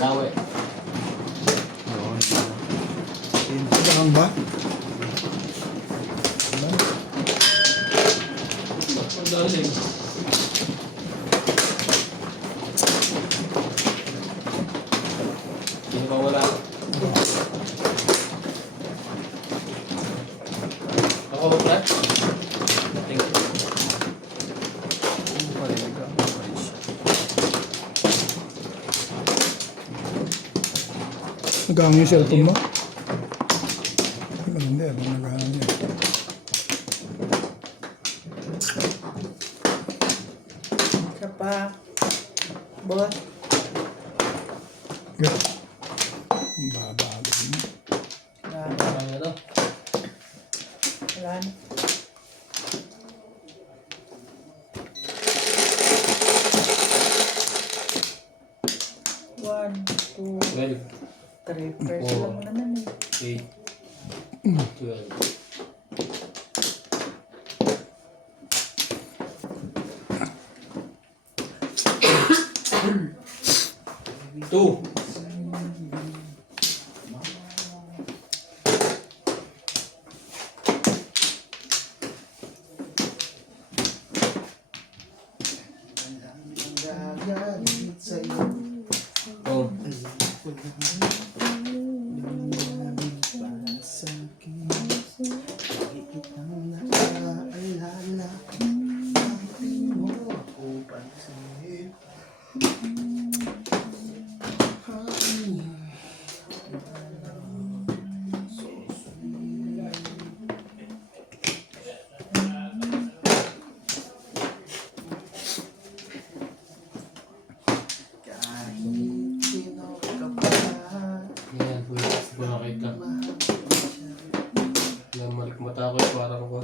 Sawe. Oo. Saan ba? Darling. Hindi pa wala. Ako ba, Brad? Thank you. Nag-aang yung cellphone mo? Hindi, nag-aang niya. Isa pa. Boss. Yeah. Ang babagay mo. Wala na. Parang ano? Wala na. One, two, 12, three. Press Four. lang naman eh. 8, 12. Two. Oh. Yan, bakit ka? Namalik mata ko parang ko.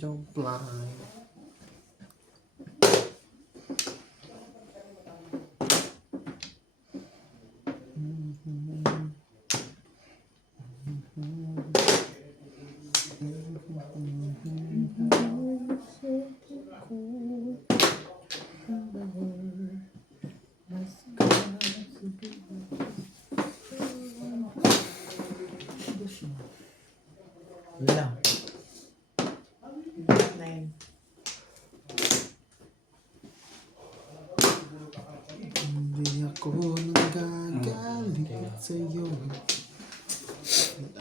Don't fly. Wala. 9. Hindi ako nagagalit sa'yo.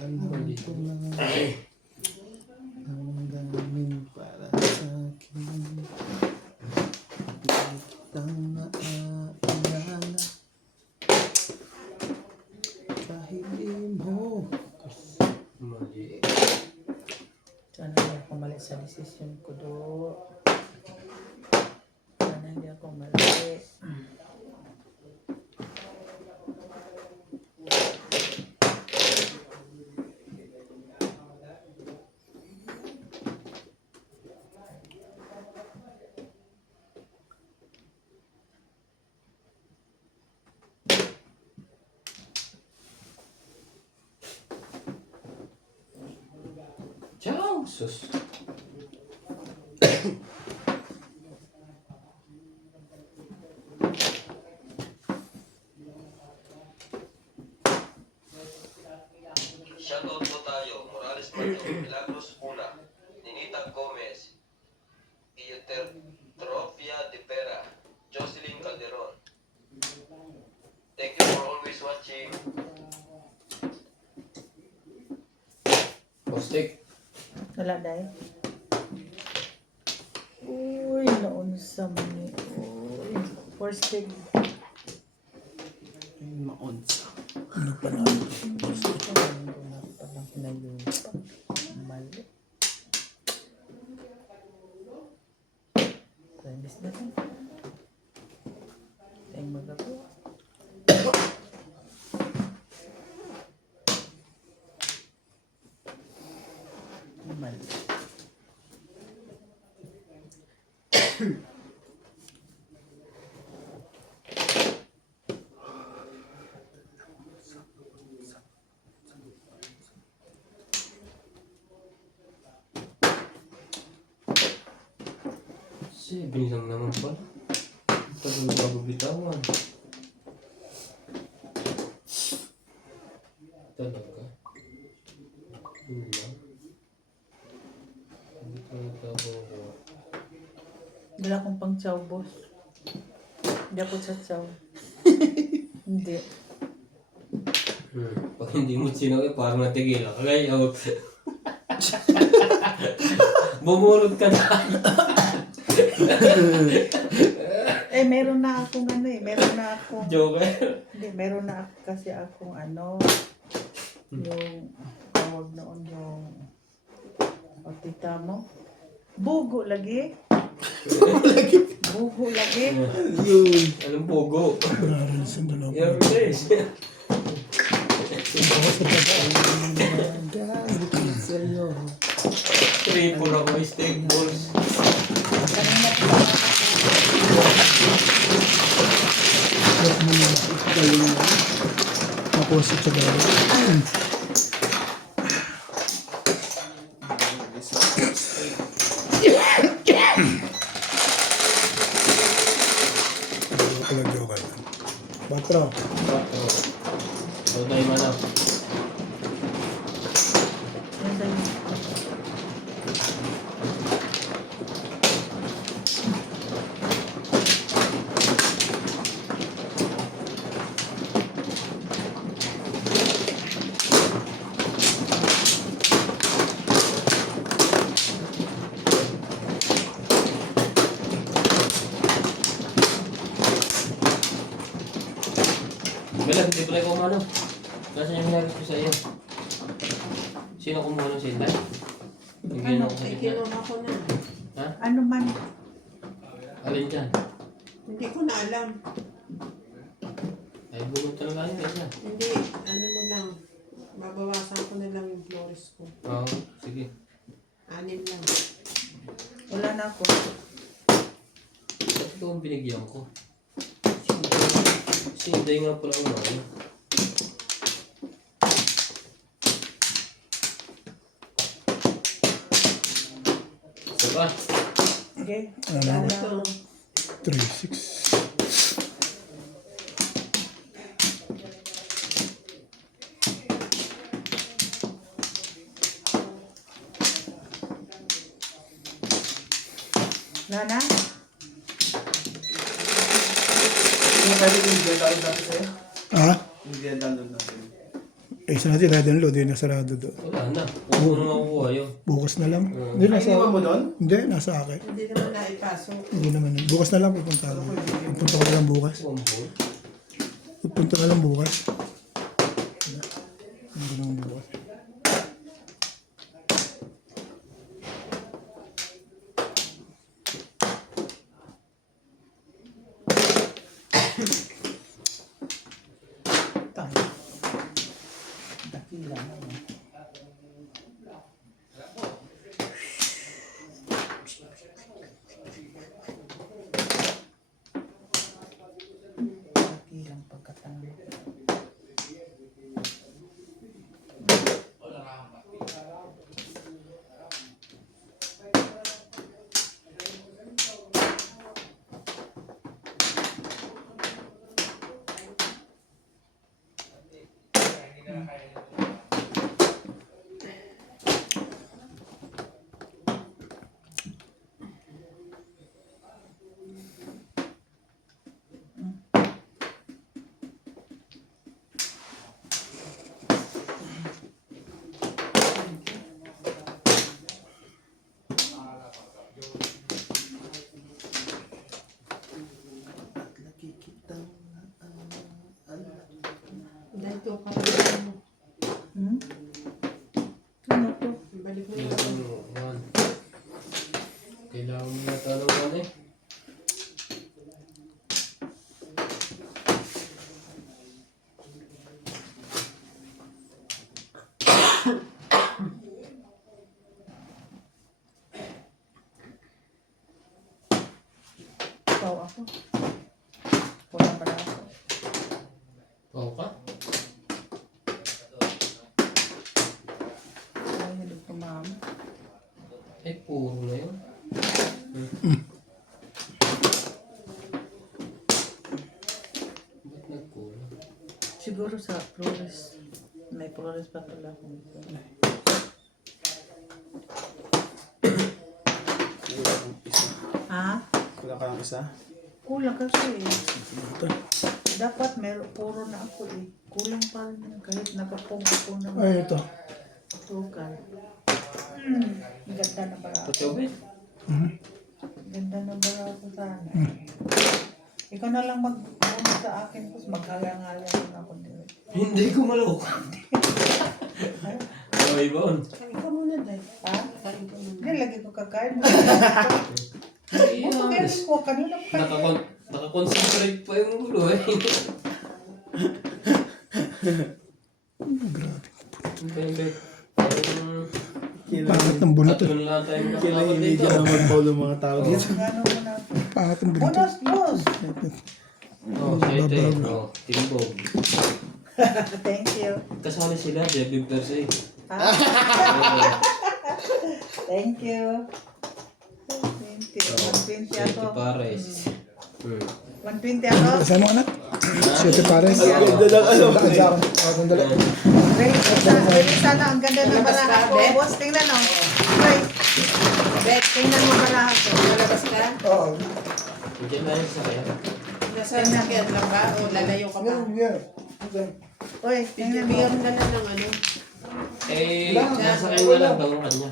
Alam ko na ang daming para sa'kin. Hindi kitang naaalala kahit di mo. Mali. Sana hindi ako mali sa desisyon ko do. Sana hindi ako mali. Ciao, sus. Shoutout po tayo, Morales Mato, Milagros Una, Ninita Gomez, Eutertrofia de Pera, Jocelyn Calderon. Thank you for always watching. Postik. Wala dahil. Uy, naunsa man ni. Uy, first thing. Maunsa. Ano pa na? Mali. Imbis na lang. magagawa. Mali. Bilang naman pala. Tagal bago bitawan. Talaga? Bilang? Hindi ko natawa ko. Wala akong pang chow, boss. Hindi ako sa chow. Hindi. Pag hindi mo sinabi, parang natigil ka. Kaya out. Bumulog ka na. Meron na akong ano meron na akong, Joker. hindi, meron na ako kasi akong ano, yung, tawag noon yung, o tita mo, bugo lagi. Bugo lagi. Yun. Anong pogo? Naroon sa dalawa. Every day. Dahil sa'yo. Triple ako, steak balls. Kanina po Huwag mo na galing na. Nakuha sa tsagaro. Wala joke yan. Batro. So, tayo man up. Bella, hindi pala ikaw umano. Nasaan yung ginagis ko sa iyo? Sino kumuha ng sila? Bigyan ako sa Ay, gitna. kinuha ko na. Ha? ano man, Alin dyan? Hindi ko na alam. Ay, bunod talaga yun isa. Hindi, ano na lang. Babawasan ko na lang yung flores ko. Oo, sige. 6 lang. wala na ako. Ba't ikaw ang binigyan ko? Sinday nga pala ako na. Diba? Okay? Ano? Wala. 3-6. Wala na? Ano pwede yung ganda dati sa'yo? Ha? Yung ganda natin. Eh, sana sila din load. Hindi nasarado doon. Wala na. Puno na makukuha yun. Bukas na lang. Hindi, Ay, nasa... iniwan mo doon? Hindi, nasa akin. Hindi naman naipasok. Hindi naman. Bukas na lang pupunta ako. Pupunta ko na lang bukas. Kumpul. Pupunta ka lang bukas. Hindi lang bukas. Tayo. Dakila naman. Dakilang pagkatalo. Dahil to, parang mo. Hmm? Ano to? Balik mo Ito na. yung one. Kailangan mo na tanong ano eh. Ikaw ako. Wala pa na ako. Oo ka? Ay, hindi ko mama. Ay, puro na yun. Ba't nagkulang? Siguro sa Flores. May Flores pa pala akong ito. Ha? Kulang ka ng isa. Kulang kasi eh. Dapat meron puro na ako eh. Kulang pa rin yan. Kahit nakapong ako ng Ay, ito. sukal. Ganda na bara ako. Patubig? Ganda na bara ako sana. Ikaw na lang mag-ano sa akin. Tapos mag-alang-alang na ako din. Hindi ko maloko. Ay, Bon. Kain ka muna, Day. Ha? Kain ka muna. Hindi, lagi ko kakain. Ay, Kaya ko kanina pa. nakakonsentrate pa yung gulo eh. Grabe. Hindi. Pangat ng bunot eh. Tatlo na lang tayo Kailan nakakawal hindi dito. dyan ang mag-follow mga tao dito. Gano mo na. Pangat ng bunot. Bonus, boss! Oo, sete. Oo, timbog. Thank you. Kasali sila, Debbie Perse. Ha? Thank you. 120. 120 ako. Sete Pares. 120 ako. Saan mo anak? Siyete pares. Ang ganda ng ano. Daan sa akin. Ako kung dali. Ready sana. Ang ganda ng baraha ko. Boss, tingnan o. Ay. Bet, tingnan mo baraha ko. Lalabas ka? Oo. Diyan na yung sakaya. Nasa sakyan lang ba? O lalayo ka pa? Yan. Uy, tingnan mo. Bigyan ka na ng ano. Eh, nasa kayo na lang daw ang kanya.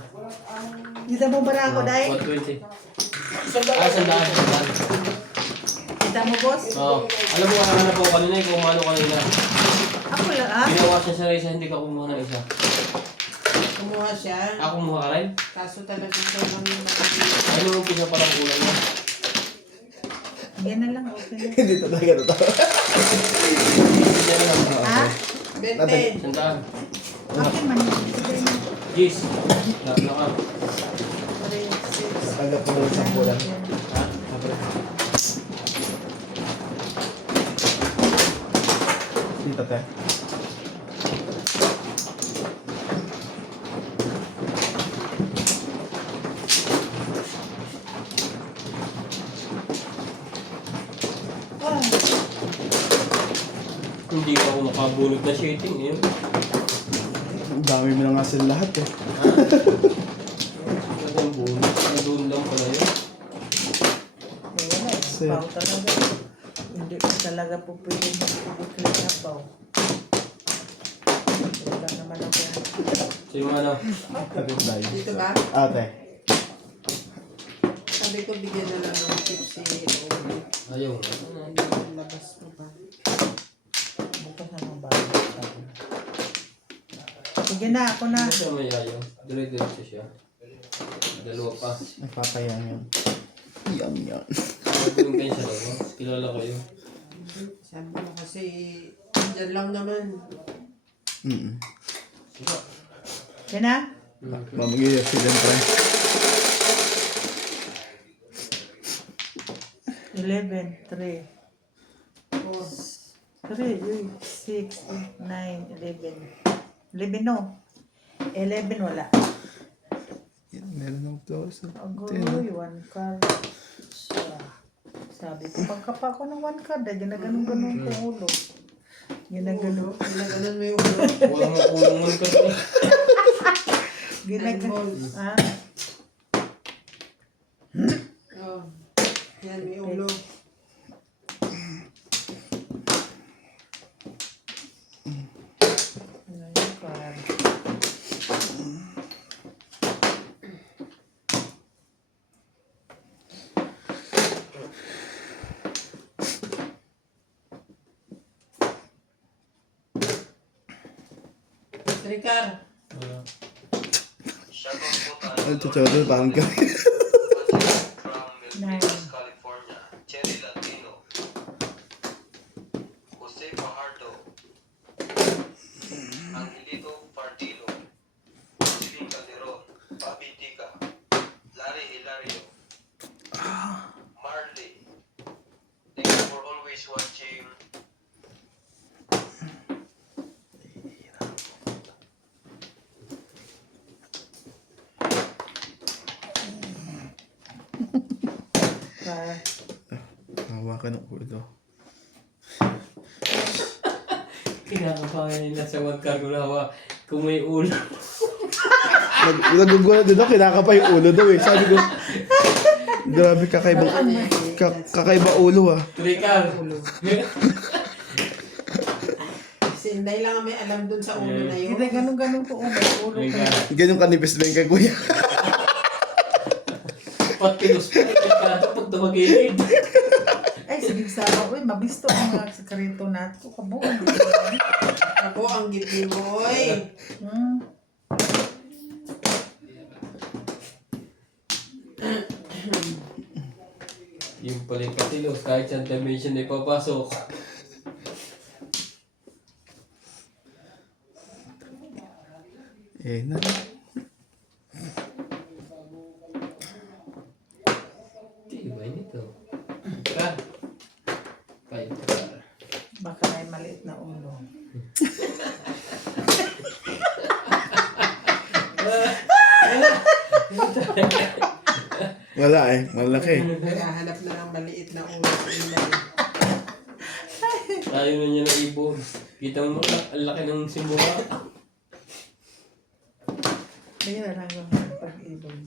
Kita mo baraha ko, Day? 120. Sandaan. Kita mo, boss? Oo. Alam mo, hanap ako kanina eh, kung umano kanina. Ako lang, ha? Ginawa siya sa isa, hindi ka kumuha ng isa. Kumuha siya. Ako kumuha ka rin? Kaso talagang sobrang yung Ano yung pisa parang kulang na? Yan na lang, okay na. Hindi talaga totoo. Diyan na lang. Ha? Bente. Sandaan. Akin man yun. Sige na. Gis. Lahat na ka. 3, 6, Tanggap mo ng sampulan. Ha? Sabi. Dito, te. Hindi pa ako makabulog na shading eh. Ang dami mo na nga sila lahat eh. Ang bulog. Doon lang pala yun. Wala eh. Sir. Pao talaga. Hindi ko talaga po pwede mag-ubukli na pao. Wala naman ako. So yung ano? Kapit tayo. Dito ba? Ate. Sabi ko bigyan na lang ng tips si Obi. Ayaw. Labas mo pa. Bukas na ng bago. Sige na, ako na. Ano siya may ayaw? Dire-diretso siya. Dalawa pa. Nagpapayang yun. Yum yum. Doon kayo sa loob. Kilala kayo. Sabi mo kasi dyan lang naman. Yan na? Mamagay sila pre. 11, 3. O 3, 6, 8, 9, 11. 11 no. 11 wala. Meron ng close. Agoy, 1 card. Sabi ko, pagkapa ko ng 1 card, ginaganon-ganon ko ulo. Ginaganon. pinaganon mo yung ulo. Walang makulungan ka rin. Ginaganon. Ha? Oh. Yan, may ulo. Ano yung card? Ricard. Shoutout po tayo. Ang chuchodo, parang kami. From Nice. Milpitas, California. Cherry Latino. Jose Fajardo. Angelito Partilo. Jocelyn Calderon. Bobby Tica. Larry Hilario. Marley. guys watching. Ah, Hawakan ng ulo. Kinakabahan nila sa magkargo na hawa. Kung may ulo. Nagugulat din ako, kinakapa yung ulo daw eh. Sabi ko, grabe kakaiba ulo ah. Trikal. Si Inday lang ang may alam dun sa ulo na yun. hindi ganun po. May ulo ka. Trikal. Ganyan kanipis ba yung kay kuya? Patilos pa. Trikado pag tumagilid. Ay, sige sa uy, mabisto ang mga sekreto nato. Kabuo. Ako ang giti mo, oy. Yung pala yung patilos. Kahit saan dimension na ipapasok. Eh, na. Tibay nito. Ka. Kayo. Baka may maliit na ulo. Wala eh, malaki. Naghahanap na ng maliit na ulo si Inday. Tayo na niya na ibon. Kita mo lang, ang laki ng simula. Bigyan na lang ang pag-ibon.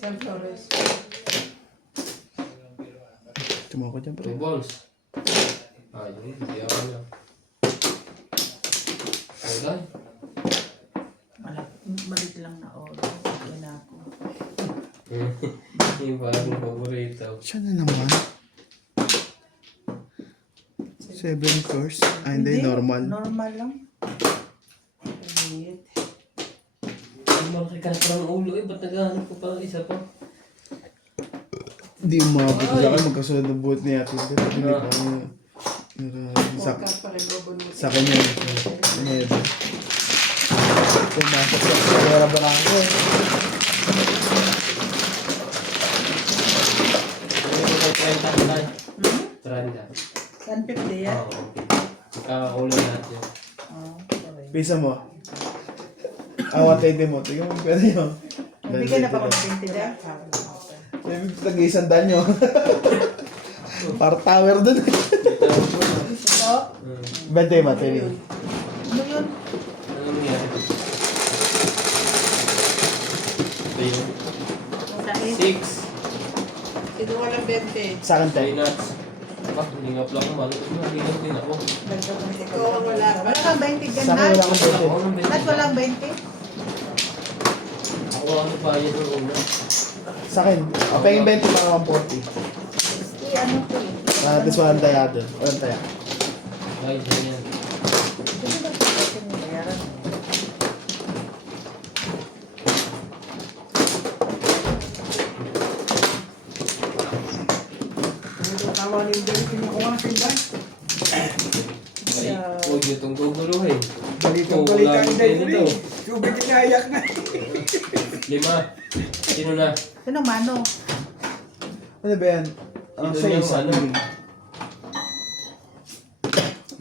San Flores. Tumako dyan pre. Two balls. Ayun, hindi ako lang. Okay. Maliit lang na ulo. Okay na ako. Yung parang paborito. Siya na naman. 7 course. Ah, hindi, normal. Normal lang. Maliit. Ang malaki ka parang ulo eh. Ba't naghahanap ko parang isa pa? Hindi umabot sa akin, magkasunod ng buhat ni Ate. Hindi pa ako sa, Podcast pa rin bubon mo. sa kanya. Nueva. Pumasok sa Sierra Barangay. Ano ko kay 30 tayo? 30. 150 yan. Oo. Kakakulang natin. Oh, sorry. Pisa mo. Awat tayo mo. Tingnan mo pwede yun. Bigyan na pa ako ng 20 dyan. Nag-iisang daan nyo. Para tower dun. Ito. 20 mate. Ano yun? Ano nangyari? Ito yun. Sa 8. 6. Sino walang 20? Sa akin 3 10. nuts. Bak, lingap lang ako. Malingap din ako. Ikaw ang wala pa. Wala kang 20 dyan, Sa akin wala Nat. akong Ako 20. ng Nat, walang 20? Ako ano pa yun ng una. Sa akin. Pahing 20 para 140. Ano ko eh. This one taya dun. Walang taya. Guys, yan. Sige ba ito yung bayaran? Tawa ni Inday, kinukuha sa Inday. Ay, huwag nyo itong guguluhin. Balitang Oo, balita wala Inday nito. uli. Tubig inayak na. 5. Sino na? Sino mano? Ano ba yan? Ang Ito size. yung ano.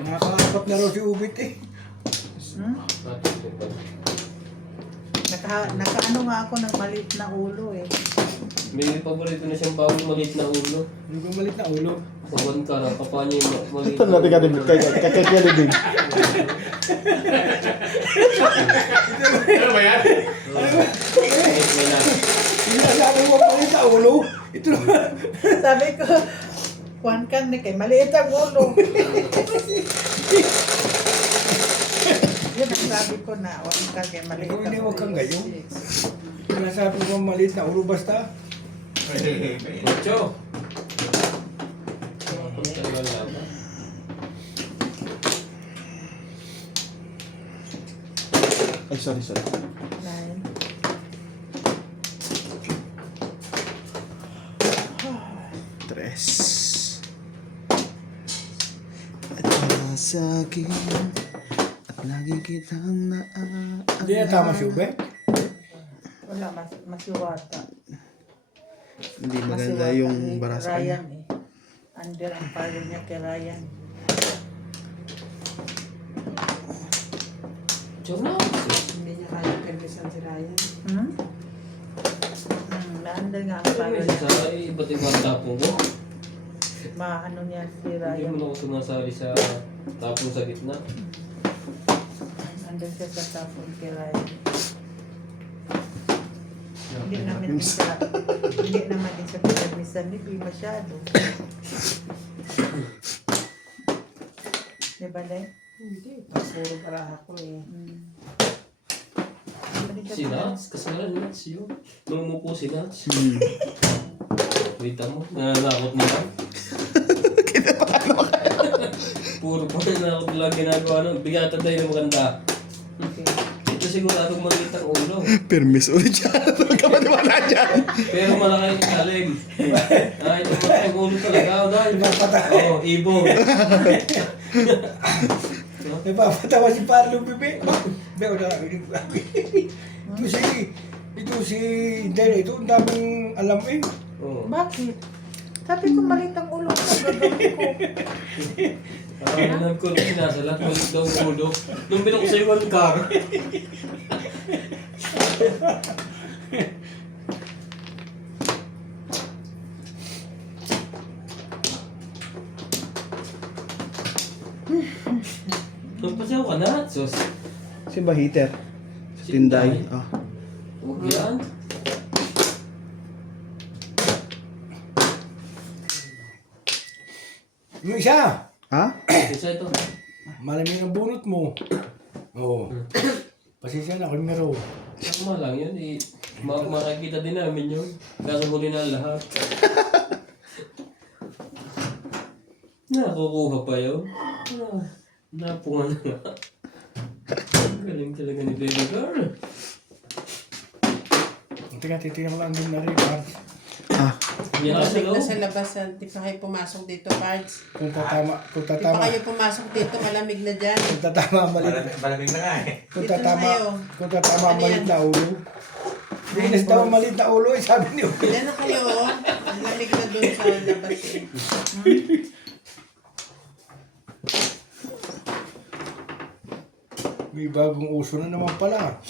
Nakakaapat na raw si Ubit eh. Nakaano nga ako ng maliit na ulo eh. May paborito na siyang bawang maliit na ulo. Yung gumalit na ulo. Pawan ka na, paano yung maliit Ito natin ka din. Kaya din. May na. Sinasabi mo malit na ulo. Ito Sabi ko, Juan kan na kay maliit ang ulo. Yun ang sabi ko na, Juan kan kay maliit Ikaw ang hindi ulo. huwag kang gayo. Sinasabi mo malit na ulo basta. Ocho. Tagal lang. Ay, sorry. 9. Tres. At para sa akin at lagi kitang naaalala. Hindi na tama si Ubet. Wala, masiwata. Hindi maganda Masiwata yung ni bara sa kanya. Ryan eh. Under ang father niya kay Ryan. Jonas! Hindi niya kaya permisan si Ryan. Hmm? Na-under nga ang father niya. Sa iba't ibang tapong ko. Maano niya si Hindi Ryan. mo na ako sumasali sa tapong sa gitna. Under siya sa tapon kay Ryan. Hindi naman din sa pinagmisan ni Pi masyado. Diba, Day? Hindi, puro para ako eh. Si Nats, kasalanan Nats yun. Nung umupo si Nats. Kita mo, nananakot nila. Puro pa nananakot nila ang ginagawa nun. Bigatan tayo ng maganda. Okay. Ito siguradong maliit ang ulo. Permis ulit siya. Huwag ka maniwala dyan. Pero malaki yung kalim. Ito malaki ang ulo talaga. Oo, ibo. Napapatawa si Parlo Bebe. Beo na. Ito si Dere. Ito ang daming alam eh. Oo. Bakit? Sabi ko maliit ang ulo ko, gagawin ko. Parang ko rin sinasalat. Maliit daw ang ulo. Nung binok sa'yo ang car. Nagpasyaw ka na, sus. Si ba heater? Sa Tinday. Ah. Huwag yan. Yung isa. Ha? Isa ito. Malamig ang bunot mo. Oo. Pasensya na, Kalmero. Sakma lang yun. Makikita din namin yun. Kaso huli na lahat. Nakukuha pa yun. Napungan na nga. Ang galing talaga ni Baby Girl. Tingnan, titignan mo lang din na rin, Pards. Ah. Yan ka sa Malamig na loob. sa labas, di pa kayo pumasok dito, Pards. Kung Di pa kayo pumasok dito, malamig na dyan. kung tatama ang malit. Malamig na nga eh. Kung Dito na tatama, kayo. kung tatama ang Ano malit yan? na ulo. Bilis daw ang malit na ulo, eh, sabi niyo. Diyan na kayo, oh. Malamig na doon sa labas eh. May bagong uso na naman pala.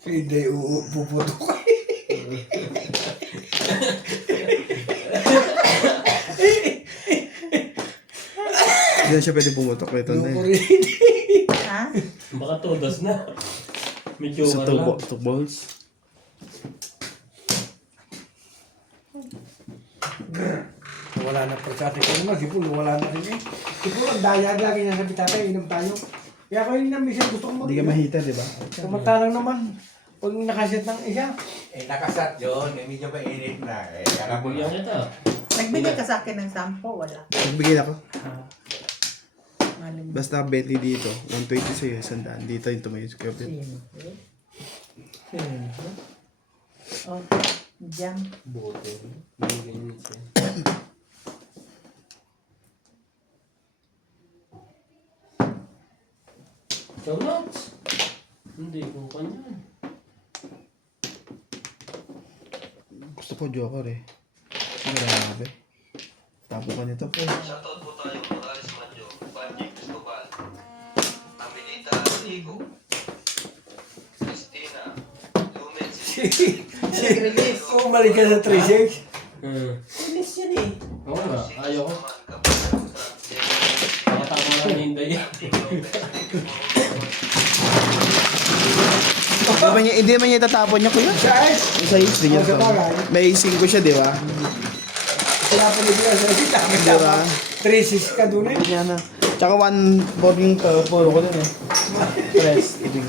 Si Inday, puputok. Hindi na siya pwede pumutok ito na Loko eh. rin. Ha? Baka todas na. Medyo Sa lang. two balls. Wala na pa sa atin. Kung naman, Sipul, wala na rin eh. Sipul, ang dayag lagi na sabi tatay, inom tayo. Kaya ako yun na, minsan gusto kong Hindi ka ma-heater, di ba? Samantalang naman, pag nakaset ng isa, Eh, nakasat yun. Eh, medyo mainit na. Eh, alam mo Bigyan na. kita. Nagbigay ka sa akin ng sampo, wala. Nagbigay ako. Malam. Basta Bentley dito. 120 sa'yo, 100. Dito yung tumayo sa kapit. Oh, diyan. Bote. Bigyan niya siya. Donuts! Hindi ko kanya. Gusto ko Joker eh. Grabe. Tapo ka nito. Shoutout po tayo Morales Manjo, Banji Cristobal, Amelita Nico, Christina, Lumen Nag-release. umalik ka sa 3-6. Release yan eh. Oo nga, ayaw ko. Kapag Nakatama lang ni Inday. Hindi naman niya itatapon niya kuya. Guys, Yung sa hindi niya itatapon. May 5 siya, di ba? kaya pala sa kita. Di ba? 3-6 ka doon eh. Yan na. Tsaka 1 boarding puro ko dun eh. Press. Ibig.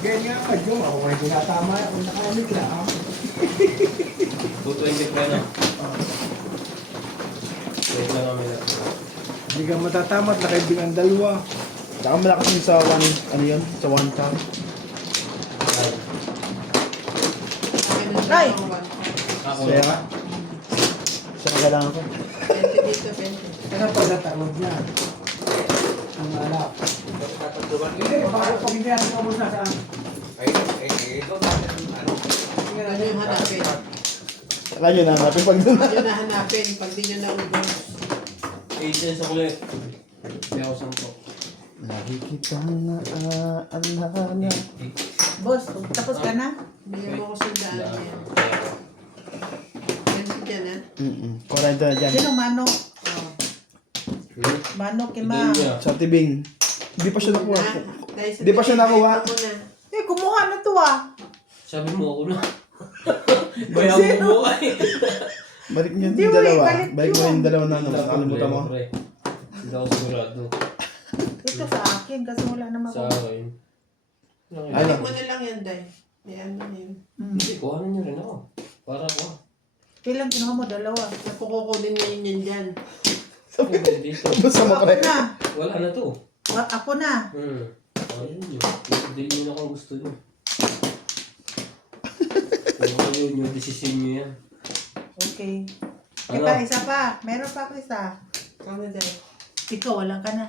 Ganyan nga, Jum. Ako rin tinatama. Kung nakaamig na. 220 pa na. Wait lang kami na. Hindi ka matatamat. Nakaibigan dalawa. Tsaka malakas yun sa 1, ano yun? Sa 1 town. Ganun Ay! lang ang one. Ako Saya na. ka. Siya ang kailangan ko. 20 dito, 20. Ano pa sa tawag niya? Ang alak. Hindi, bago pag hindi natin umos na saan. Ito natin, ano. Yan yung hanapin. Saka nyo na, natin pag doon. Yan na hanapin pag di nyo naubos. 8 yan sa kulit. Hindi ako 10. Lagi kitang naaalala. Boss, tapos ka na? Bigyan mo ko sundaan yan. Ganito dyan ha. 40 na dyan. Sino Mano? Oh. Mano Kima. Hindi niya. Sa tibing. Hindi pa siya nakuha. Dahil sa Di pa siya tingin, nakuha. ito mo na. Eh, kumuha na to ah. Sabi mo ako na. Kaya ako buhay. Balik niyo Hindi, yung dalawa. balik Balik mo yun. yung dalawa na ano. Nakalimutan mo. Hindi ako sigurado. Ito sa akin kasi wala naman Sa ako. akin. Ano? Balik mo na lang yan, Day. May ano na yun. Hindi, kuhanan niyo rin ako. Para ko. Kailan kinuha mo? Dalawa. Nakukukunin ngayon yan dyan. Hindi dito. Basta mo Ako kare. na. Wala na to. Ako na. Ayun yun. Hindi yun ako gusto nyo. Kung ayaw nyo, desisyon nyo yan. Okay. Ano? Ito, isa pa. Meron pa ako isa. Ano, Day? Ikaw, wala ka na.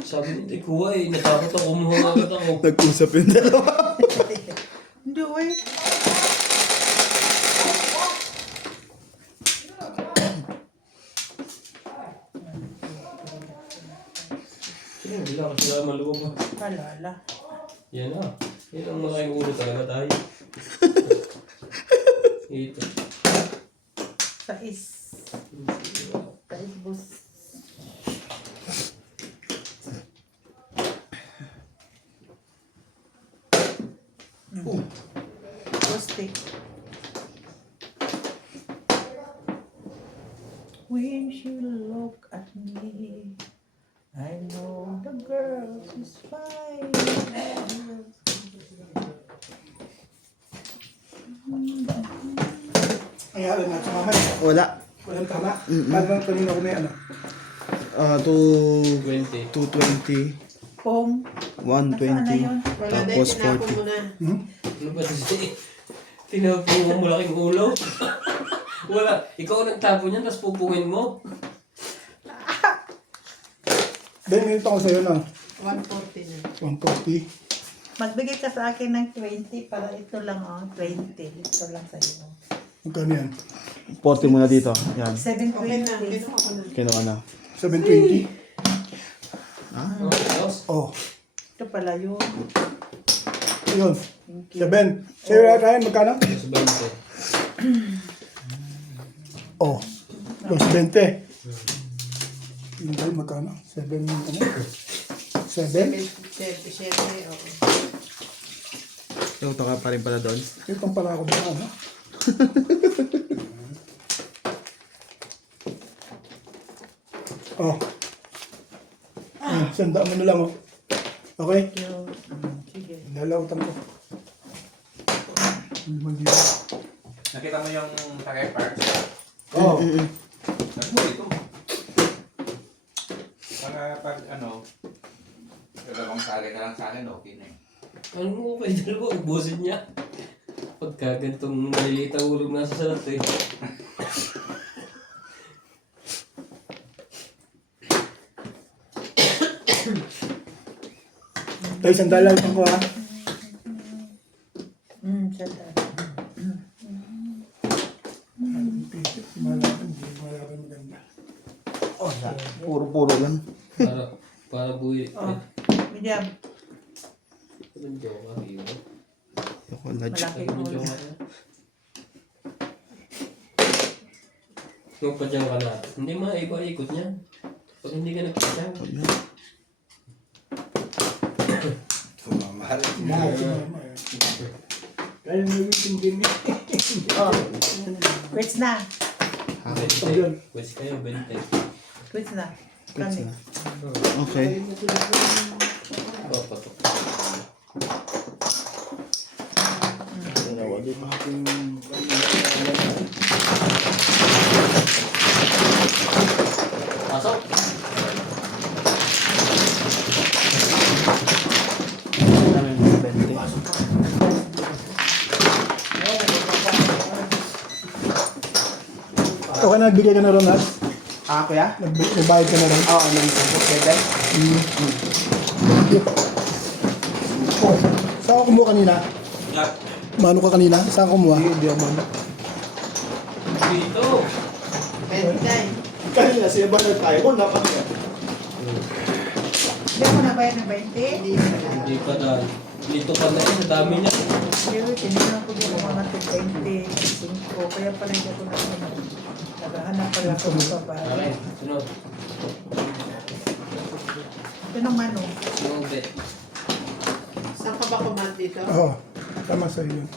Sabi hindi kuha eh. Natakot ako. Kumuha agad ako. Nag-usap yung dalawa. Hindi, uy. Sige, hindi lang kasi sila maluwag. Palala. Yan na. Yan ang malaking ulo talaga tayo. Ito. Sais. Sais, boss. Poste. When you look at me, I know the girl is fine. Ay, alam na, sumama. Wala. Walang tama. Paano lang kanina ko may ano? 20. 220. Pong. 120. Wala, Day. Tapos Tinapon 40. mo na. Ano ba ito? Tinapong mo malaking ulo. Wala. Ikaw ang nagtapo niyan, tapos pupungin mo. Then, minute ako sa'yo na. 140 na. 140. Magbigay ka sa akin ng 20 para ito lang, oh. 20. Ito lang sa'yo. Magkano yan? 40 muna dito. Yan. Okay na. 720. Kinuha ko na. Kinuha na. 720. Tapos, Oh. Ito pala yun. Yun. 7. Sa'yo lahat tayo, magkano? tapos 20. Oh. Plus 20. Yung tayo, magkano? 7, ano? 7? 77, oo. Ito ka pa rin pala doon. Itong pala ako doon, ano? Oh. Sandaan mo na lang, oh. Okay? Sige. Lalautan ko. Mag-iwa. Nakita mo yung Takay Park? Oh. Nagmo ito. Para pag ano, dalawang sali ka lang sa akin, okay na yun. Ano mo kayo dalawa? Ubusin niya. Pagka ganitong maliliit ang ulog nasa salat eh. Tayo, sandalan ko, ha? Sandali. Malaban, hindi malaban maganda. Puro-puro lang. Para buwi. Oh. Medium. Anong joke ka? Iyo. Ako, nudge. Malaki Anong ulo. joke ka? Kung pa dyan ka na. Hindi maipa-ikot niya. Pag hindi ka nagpasyaw. Sumamahal. Kaya nag-meeting din eh. Oh. Quits na. Ayun. Pwes kayo, 20. Quits na. Kami. Okay. Papatok. Dalawa dito. Pasok! Namin 20. Okay na, nagbigay ka na ron, ha? Kuya? Nagbayad ka na ron. Oo, nang 7. Oh, Saan ka kumuha kanina? Yeah. Mano ka kanina? Saan ka kumuha? Hindi ako mano. Dito. Bentay. Kanina, siya ba tayo? Wala pa niya. Hindi mo na bayad ng 20? Hindi pa lang. Hindi pa na. Dito pa na yun. Sa dami niya. Pero tinignan ko din ang mga 20, 5. Kaya pala hindi ako naghahanap pala ako ng babae. Okay. Sunod. Ito naman o. Sunod bet. Saan ka ba kumahan dito? Oo. Tama sa'yo yun.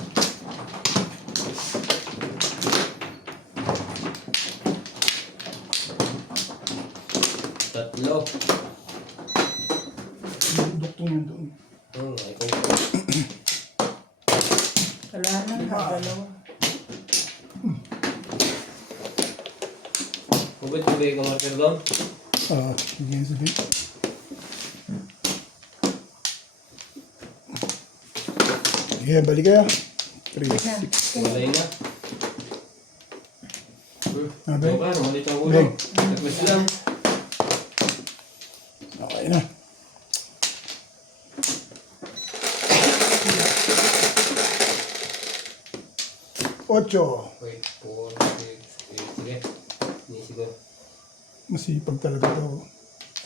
Tatlo. Duktong yun doon. Ikaw. Wala nang dalawa. Kubit ko ba yung marker doon? Sige, sabi. Sige, balik kayo. 3, 6. Walay na. Abe. Ito ka, malit ang ulo. Beng. Request lang. Okay na. Ocho. Wait, 4, 6, 8. Sige. Hindi siguro. Masipag talaga daw.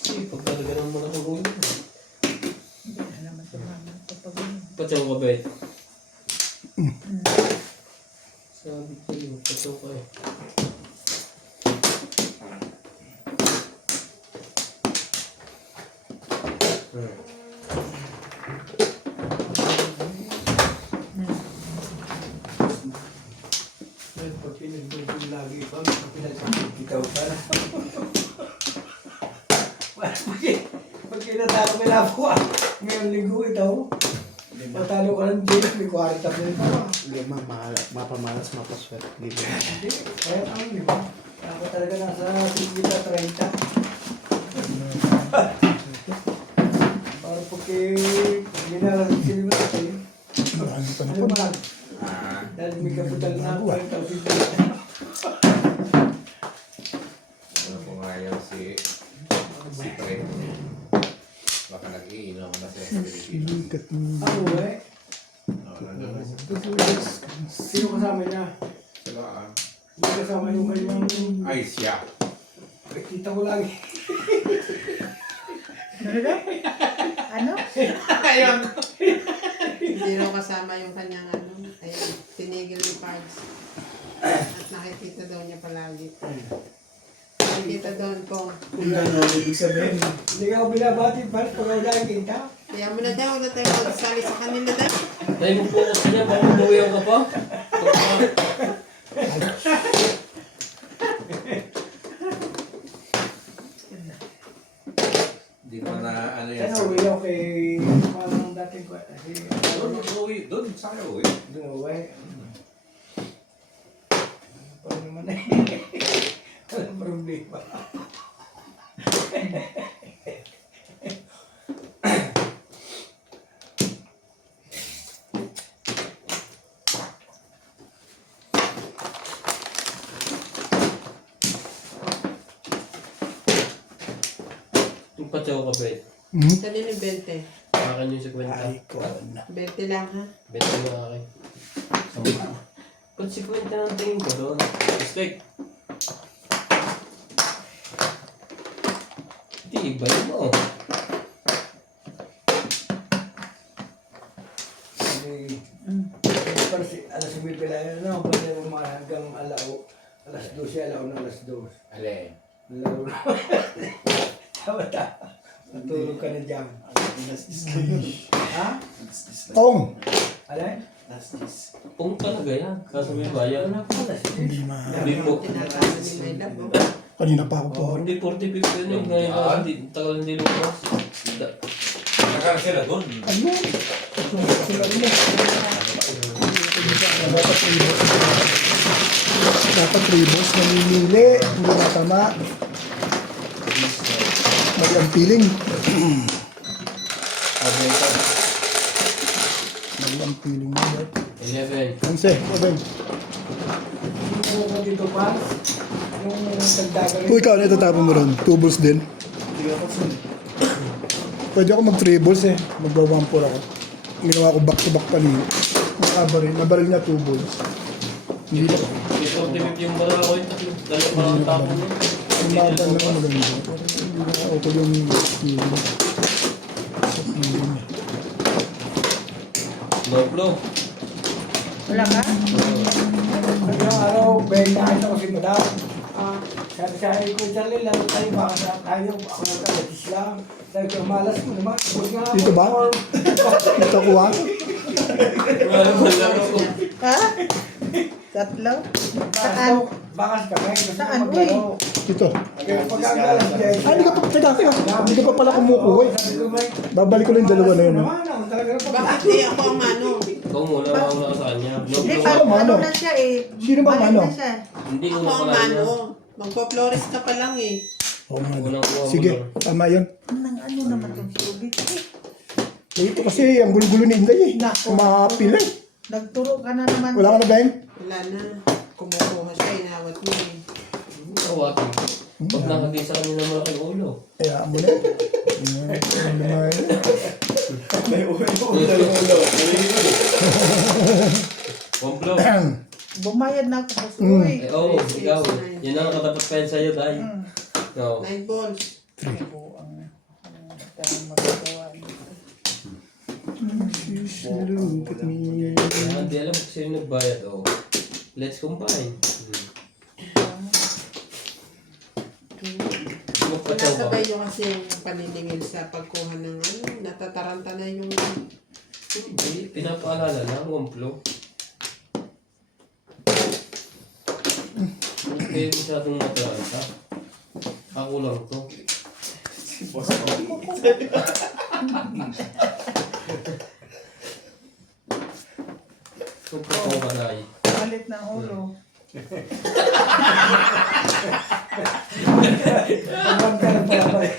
Sige, pag talaga ng mga ulo. Hindi na naman tumama. Kapag Patsaw ka ba eh? Sabi ko yun, patsaw ka eh. Pag pinag-doon lagi pa, pinag-kitaw pa na. Pag kinatalo may labo ngayong linggo ito, matalo ka ng jail, may 40 pa rin. Hindi, mapamalas, mapaswerte. Hindi. Hindi, kaya ang di ba? Ako talaga nasa 30. Para pag ginalasin sila mo natin, Marami pa na ano po. mahal? Dahil may kapital na 40,000. Ano po nga yung si Fred. Baka nag-iinom na siya sa Pilipinas. Silikat mo. Ano eh? Sino kasama niya? Sila Hindi kasama yung kanyang... ay siya. Kita ko lang eh. Ano? Ayun. Hindi raw kasama yung kanyang ano. Ayun, tinigil ni Pards. At nakikita daw niya palagi. Nakikita doon kung Kung gano'n, ibig sabihin. Hindi ka ako binabati, Pards, pag ako nakikita. kaya mo na daw, huwag na tayo magsali sa kanila daw. Dahil mo focus ka niya, baka mabuhayan ka pa. Hindi ko na ano yan. Ano, uwi ako kay... Parang dati ko. Doon, sa akin uwi. Doon uwi. Parang naman eh. Walang problema. Yung patsaw ka ba eh? Kanino yung 20? Akin yung 50. Icon. 20 lang ha? Benta mo akin. Kung 50 ang tingin ko doon. Mistake. Hindi, ibay mo. Kasi alas 9 pala yun, no? Pwede mo hanggang alas 12, alaw na alas 2. Alin. Laro na. Tama-tama. Natulog ka na dyan. Ha? Tong! Alay? Kung talaga yan. Kaso may bayan. Wala pa alas 10. Hindi ma... Hindi po. Tinatasan ni My Love. Oh. Kanina pa ako po. Hindi 40-50 yun eh. Ngayon kasi hindi, tagal hindi lumabas. Nagkaroon sila doon. Ano? Dapat tribos, namimili. Hindi matama. Mali ang feeling. Mali ang feeling mo. 11. Kanse, Oben. Yung mo dito pa, yung nagdagal. Kung ikaw na itatapon mo ron, 2 balls din. Pwede ako mag 3 balls eh. Magwa 1-4 ako. ginawa ko back-to-back kanina. Nabaril niya 2 balls. Hindi na. Ito, tipip yung bala ko yung tatlo. Dalawa pa ang tapo mo. Umaban na maganda. Pero hindi na ako yung feeling. Sa feeling. Low blow. Wala ka? Ilang araw, bentahan ako si Madam. Ah, Sabi sa akin ko, Charlie, lalo tayo, baka sa tayo, ako na tayo, lang. Sabi ko, malas mo naman, bus nga ako. Dito ba? Dito ko ah. Wala mo laro ko. Ha? Tatlo? Saan? Bakas kami, gusto Saan, ko maglaro. Dito. Kaya pag ang galas dyan, Hindi ka pa, teka. Hindi ka pa pala kumukuha eh. sabi ko, may, Babalik ko lang yung dalawa na yun. naman, ako talaga na bakit di ako ang mano? Ikaw muna, mauna ka sa kanya. Low Hindi, blow. ano na siya eh. Sino ba Balik ano? na siya. Hindi Ako una ang pala niya. mano. Magpo-flores ka pa lang eh. Oo nga. Unang kuha mo Sige, lang. tama yun. Ano naman itong subit? Ito kasi ang gulo-gulo ni Inday eh. Nako. Kumapila eh. Nagturo ka na naman. Wala ka na, Ben? Wala na. Kumukuha siya, inawat mo eh. Tawatin. Pag nakagay sa kanya ng malaking ulo. Kaya mo na. May ulo ng ulo. One blow. Bumayad na ako sa Mm. suwi. Eh, oo, ikaw. Yan ang nakatapat pa yan sa'yo, Day. Oo. 9 balls. Look at me. Kaya hindi alam kung sino nagbayad. Oh. Let's combine. Magpataw ba? Nasabay nyo kasi yung paniningil sa pagkuha ng ano, natataranta na yung Hindi, pinapaalala lang, wamplo. Hindi kayo masyadong mataranta. Ako lang to. Magpataw ka na eh. Palit ng ulo. Pagwan ka ng palabay.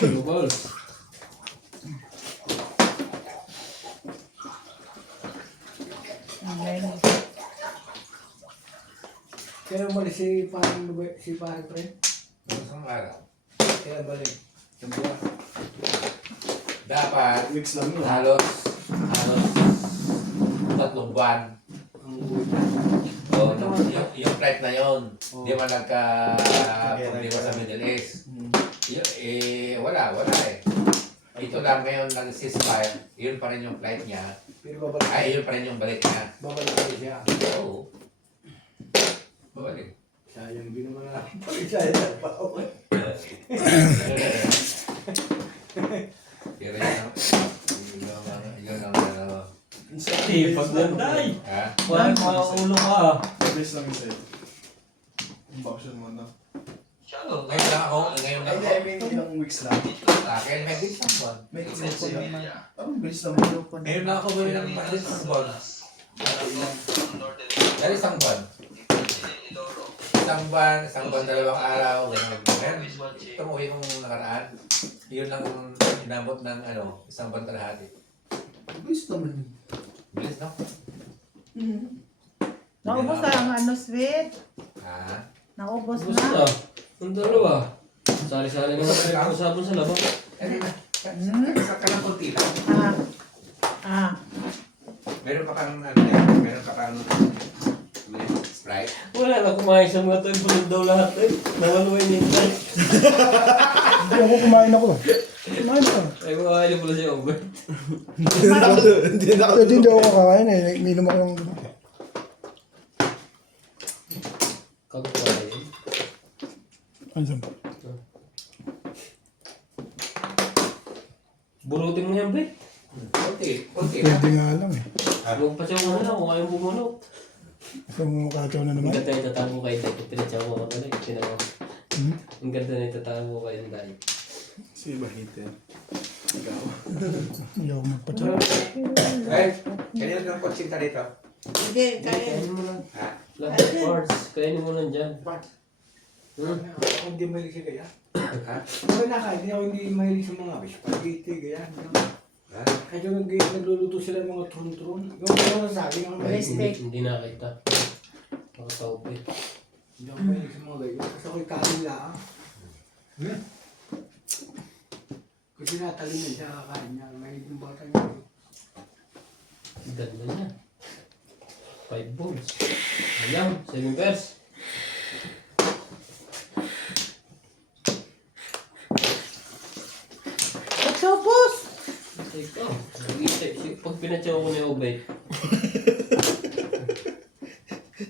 Two balls. Amen. Kaya umalis si parang si parang friend. Isang araw. Kaya balik. Dapat, Weeks lang yun. halos 3 buwan. O, yung flight na yun, di ba problema sa Middle East? Wala eh. Ito lang ngayon nag-ceasefire, yun pa rin yung flight niya. Pero babalik. Ay, yun pa rin yung balik niya. Babalik ulit siya. Oo. Babalik. Sayang, hindi naman natin pag-isaya pa ako. Pero yun ang ano. Tipag lang, Day. Ha? Parang mga ulo ka. Mabilis lang yung sa'yo. Unboxing mo na. Ngayon lang ako, ngayon lang Ay, ako. I mean, ilang weeks lang. Sa akin, may isang buwan. May isang sa'yo. Ang bilis lang. Ngayon lang ako bumili ng isang buwan. Dahil isang buwan. Isang buwan, 2 araw. Ngayon, tumuwi kong nakaraan. Yun lang ang inabot ng isang buwan kalahati. Bilis naman yun. Bilis, no? Naubos na ang ano, sweet. Ha? Naubos Gusto na. na. Ang dalawa. Sali-sali na nga tayo usapon sa labas. Eh, sa kanang kunti lang. Meron pa kang meron pa kang Sprite. Wala na kumain sa mga to. Bulog daw lahat eh. Nawaluin yung time. Hindi ako kumain ako. Kumain ako. Ay, kumakain pala siya, Albert. Hindi na ako. Hindi ako kakain eh. Minum ako yung... Kakuha yun. Ano dyan? Bunutin mo yan, Brett. Kunti lang. Pwede nga lang eh. Huwag pa siya muna kung kayong bumunot. So, kakataw na Ang naman. ganda na itatago kayo, Day. Pinatsaw mo ka pala. Tinawa. Ang ganda na itatago kayo, Day. Si Bahite. Ikaw. Hindi ako magpatsaw. Eh, kanina ng kotsinta dito. Sige, kaya. Kainin mo lang. Ha? Lahat of parts. Kainin mo lang dyan. Ako hindi mahilig siya kaya. Ha? Pero hindi ako hindi mahilig sa mga spaghetti, kaya. Ha? Kaya nagluluto sila ng mga tron-tron. Yung ano sa akin, ang mahilig. Steak. Hindi nakita. Nakatawag eh. Hindi ako mahilig sa Mga ganyan. Kasi ako'y kain lang. Kasi natalingin siya kakain niya. May yung bata niya. Ganda niya. 5 balls. Ayan, 7 pairs. Octopus! Ikaw, nag-iisip. Pag pinatsaw ko ni Obey,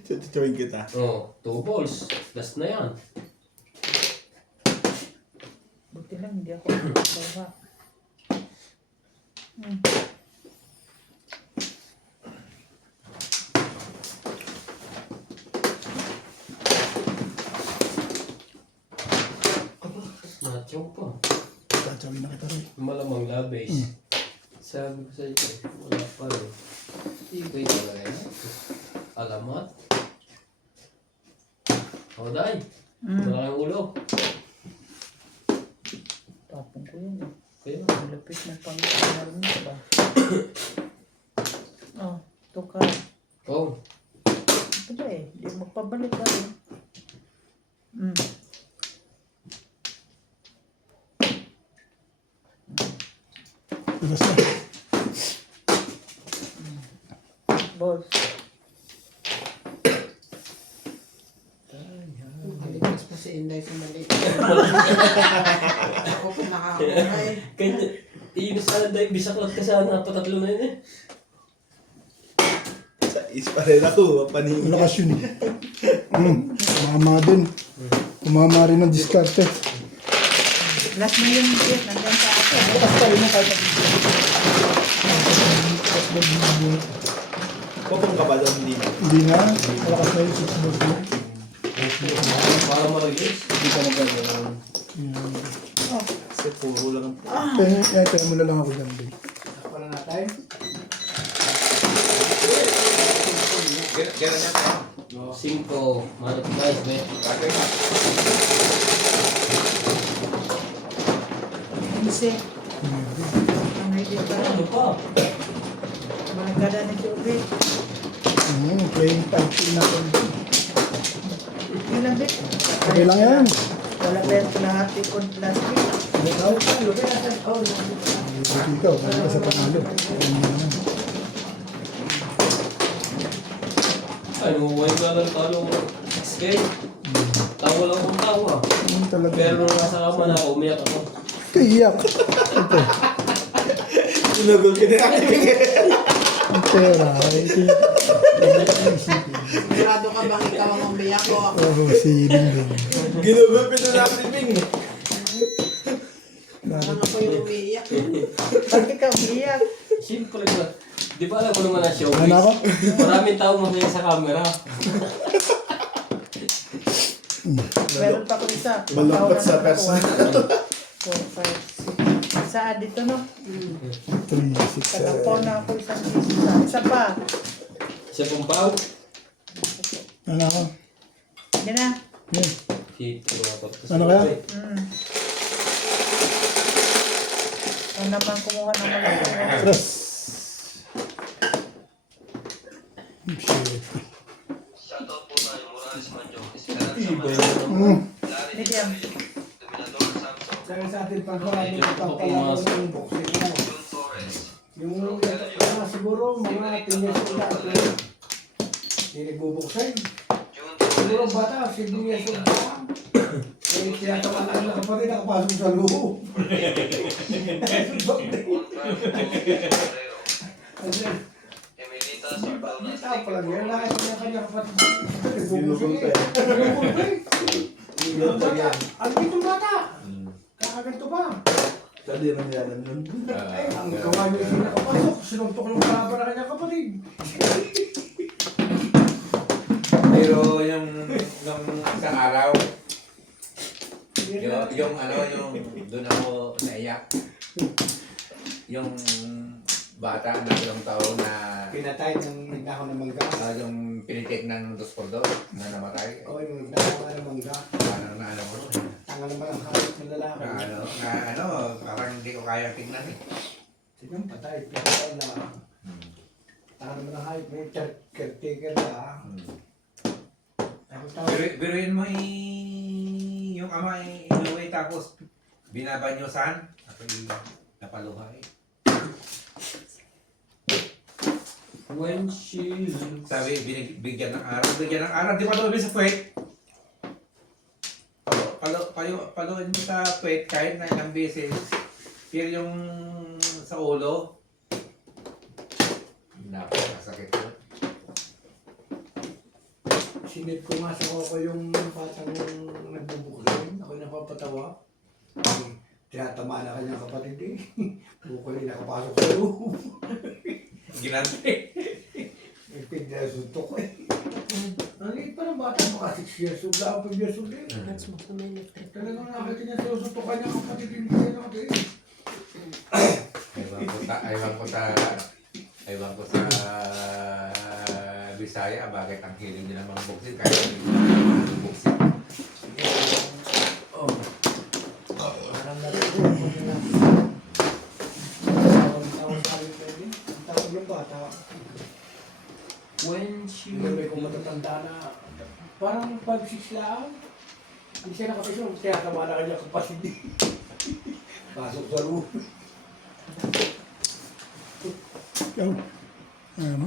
Tututuin kita. oh, 2 balls. Last na yan. Buti lang, hindi ako nakakuha. Natsaw pa. Tatawin na kita rin. Malamang labis. Sabi ko sa iyo, wala pa rin. Ibay talaga yan. Alamat. O, Day. Wala kang ulo. Tapong ko yun eh. Kaya, Ang lapit ng pang-aral mo ba? Oh, ito ka. oh, Ito ba eh, di magpabalik ka rin. Tigas na. Boss. Maligtas pa si Inday sa mali. Ako pa nakakakay. kanya, iinis sana Day, bisaklat ka sana, patatlo na yun eh. Sa is pa rin ako, paningin. Malakas yun eh. Tumama din. Tumama rin ng diskarte. Last na yung kit, nandyan sa akin. Malakas pa rin na kahit Popong ka ba doon? Hindi. hindi na. Malakas na yung 6 balls mo. Para maragis. Hindi ka magagawa. Yan. Kasi puro lang ang... Kaya mo na lang ako dyan, babe. Wala natin. Gano'n yan pa. 5, manot guys, bet. Bagay. Kasi, ang hindi ka Ano pa? malagada na si Ubi. Playing time natin. Yun lang bit. Okay lang yan. Wala pa yung kalahati ko last week. Ikaw, balik ka sa panalo. Ayun mo naman. Ay, numuhay ka lang talo 6K. Tawa lang akong tawa. Yun talaga. Pero nung nasa kama na ako, umiyak ako. Kaiyak. Ito. Sinugol ka na. Ang pera. Ito. Sigurado ka bang ikaw ang umiyak o ako? Oh, siling din. Ginugulpit na natin, Bing. Parang ako yung umiiyak. Bakit ka umiyak? Siyempre ba? Di ba alam mo naman na showbiz? Ano ako? Maraming tao masaya sa camera. Meron pa ko isa. Malungkot sa personal. 4, 5, 6. Saan dito no? 3, 6, Tagapaw 7. na ako isang isa. Isa pa. Siya pong pao. Ano ako? Yan na. Yan. Ano kaya? Ano naman kumuha ng malaki. Tres. Shit. Shoutout po tayo Morales Manjo, Esperanza Iba Manjo, yun. Larry Medium. Dominador Samson, Sabi sa atin pagkakas ng pagpapalaro ng boxing mo. June Torres, Yung siguro mga 10 years old na ako. Hindi nagbubuksan. June Siguro Torres, bata, 7 years old na. Eh, tinatawanan na kapatid nakapasok sa loob. Guerrero, Emilita Sordonas, Hindi tao pala yan. Lahat niya kanya kapatid. Ginugol pa eh. Ginugol pa eh. Ginugol pa yan. Ang itong bata. Kakaganto ba? Dali lang yan nun. Ay, ang gawa niyo yung nakapasok. Sinuntok yung kalaba na kanya kapatid. Pero yung isang araw, yung doon ako naiyak. Yung bata na ilang taon na Pinatay ng nagnakaw ng mangga. yung pinitik ng 2x2 na namatay. O, yung nagnakaw ng mangga. Ano na ano mo? Tanga naman ang kapit ng lalaki. Parang hindi ko kaya tingnan eh. Sige, patay. Pinatay na. Tanga naman ang hype. May caretaker na. Biruin mo yung ama inuwi tapos binabanyosan. Ako yung napaluhay. When she looks... Sabi, bigyan ng araw. Bigyan ng araw. Di pa lumabas sa puwet. Paluin mo sa puwet kahit na ilang beses. Pero yung sa ulo, napakasakit ko. Sinip ko nga sa koko yung batang nagbubuksan. Ako napapatawa. Tinatama na kanyang kapatid eh. Bukulay nakapasok sa loob. Ginante. May pindasuntok ko eh. Ang liit pa ng bata, baka 6 years old lang, 5 years old eh. Talagang nakita niya sinusuntokan niya kapatid, hindi niya nakatid. Aywan ko sa Bisaya, bakit ang hiling nila mga buksit kahit hindi buksit. Oh. Parang nalito. Tawag sa akin pwede. Ang tawag yung bata. When she... Hindi ko matatanda na parang 5-6 lang. Hindi siya nakapisyon. Kaya tama na kanya kapatid. Pasok sa loob. Ikaw. Ano?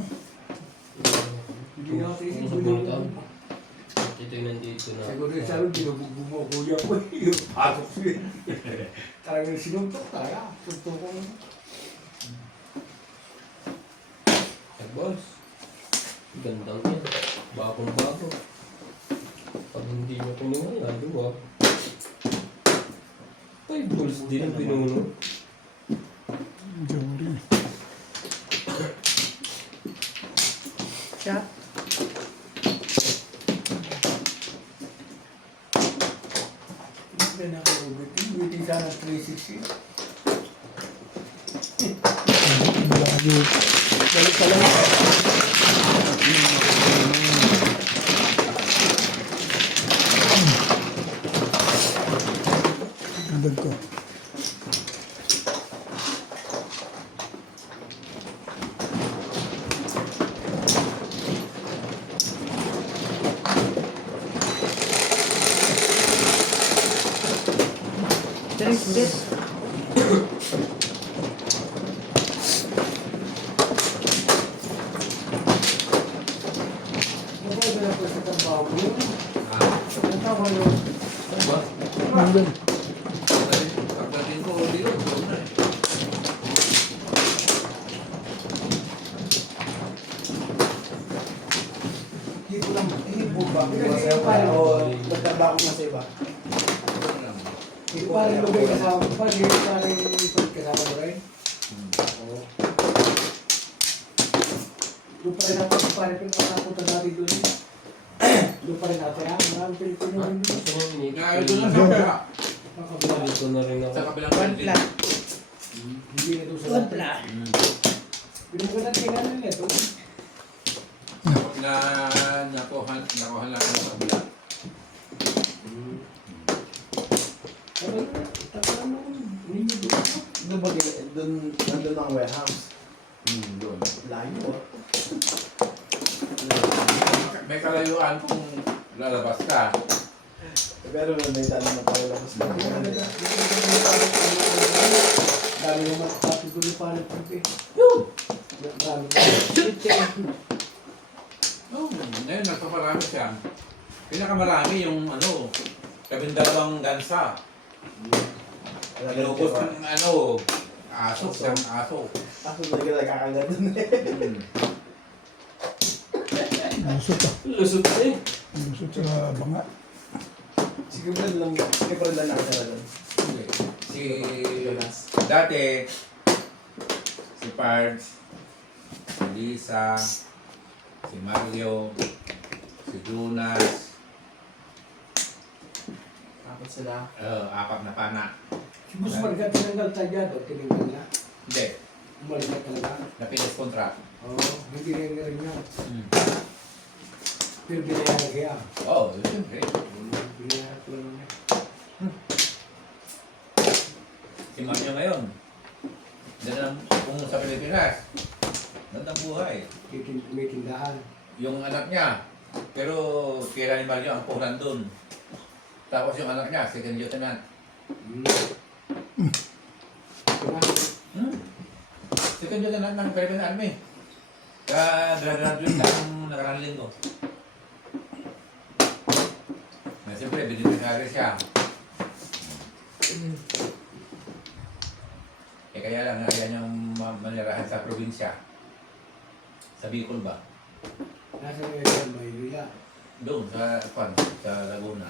Hindi nga kasi Kung sa bulkan. Ito yung nandito na... siguro yung sabi, binubugbog mo kuya ko eh. Pasok siya. Talagang sinuntok talaga. Suntok ko. Hey, boss. Gandang yan. Bagong bago. Pag hindi nyo pinuha yan, diba? 5 balls din ang pinuno. Jory. Siya? Hindi na ako ubitin. Ubitin sana 360. Lagi. Balik ka lang. Tanggal ko. Tris. Ano ba na sa trabaho mo? Ang tawag mo. Diba? Tanggal. Pagdating ko, di yun. Doon na eh. Hindi ko lang, hindi po ba? Kasi yung parang, Nagtrabaho na sa iba. hindi parang lugay kasama mo pa, hindi parang ipag kasama mo rin. Doon pa rin natin, parang pinakapunta natin doon. Doon pa rin natin, ha? Maraming Pilipino rin doon. Ito yung init. Kaya doon lang sa kabila. Makabila. Dito na rin ako. Sa kabilang kantin. Hindi na doon sa lahat. Binungan natin nga nila ito. Nakuha lang sa kabila. Pero, tatalan mo, hindi doon. Doon ba, nandun ang warehouse. Doon. Layo ah. May kalayuan kung lalabas ka. Pero may tanong na palabas na. Dami naman pati doon yung palit ng pe. Dami Oh, ngayon nagpaparami siya. Pinakamarami yung labindalawang gansa. Inubos ng aso, siyang aso. Ako talaga nagkakagat dun eh. Lusot ah. Lusot eh. Lusot sa banga. Sige pa lang nakasara dun. Dati, si Pards, si Lisa, si Mario, si Jonas, Tapos sila. apat na pana. Si Gus Marga tinanggal tayo doon, tinanggal na. Hindi, Umalis na talaga. napilis kontra. Oo, hindi rin nga rin niya. Pero binayaran kaya. Oo, siyempre. Binayaran ko lang niya. Si Mario ngayon, kung sa Pilipinas, gandang buhay. May tindahan. Yung anak niya, Pero kailan ni Mario ang punan doon. Tapos yung anak niya, second lieutenant. Second lieutenant ng Philippine Army. Ka-graduate lang nakarang linggo. Na siyempre, beneficiary siya. Kaya lang, ayaw niyang manirahan sa probinsya. Sa Bicol ba? Nasa ngayon, Maynila. Doon, sa Laguna.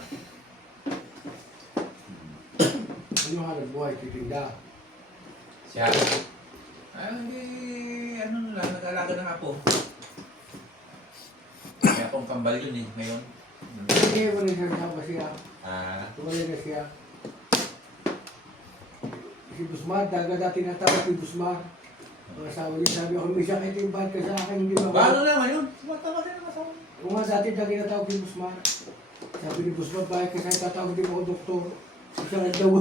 Ano hanap buhay, titinda? Siya? Hindi, ano lang, nag-alaga ng apo. May akong kambal yun eh, ngayon. Hindi mo rin sasama siya. Tumali na siya. Si Busmar, dati natawag si Busmar. Ang asawa niya, sabi ako, may sakit yung bad ka sa akin, hindi ba? Paano na ngayon? Tumatama din ang asawa. Kung nga dati dati natawag si Busmar. Sabi ni Busmar, bakit ka sa'yo tatawag din ako doktor? Isa nga daw.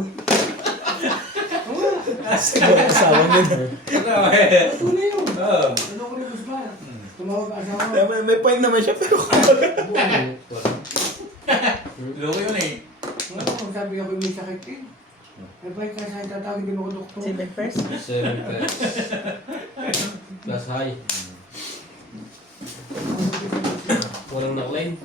Asawa niya na. Ito na yun. Oo. Ano ko ni Busmar? Tumawag ang asawa. May point naman siya pero Loko yun eh. Ano, sabi ako, may sakit din. May bakit ka sa'yo tatawag din ako doktor? 7 first? 7 pesos. Plus high. Walang nakline.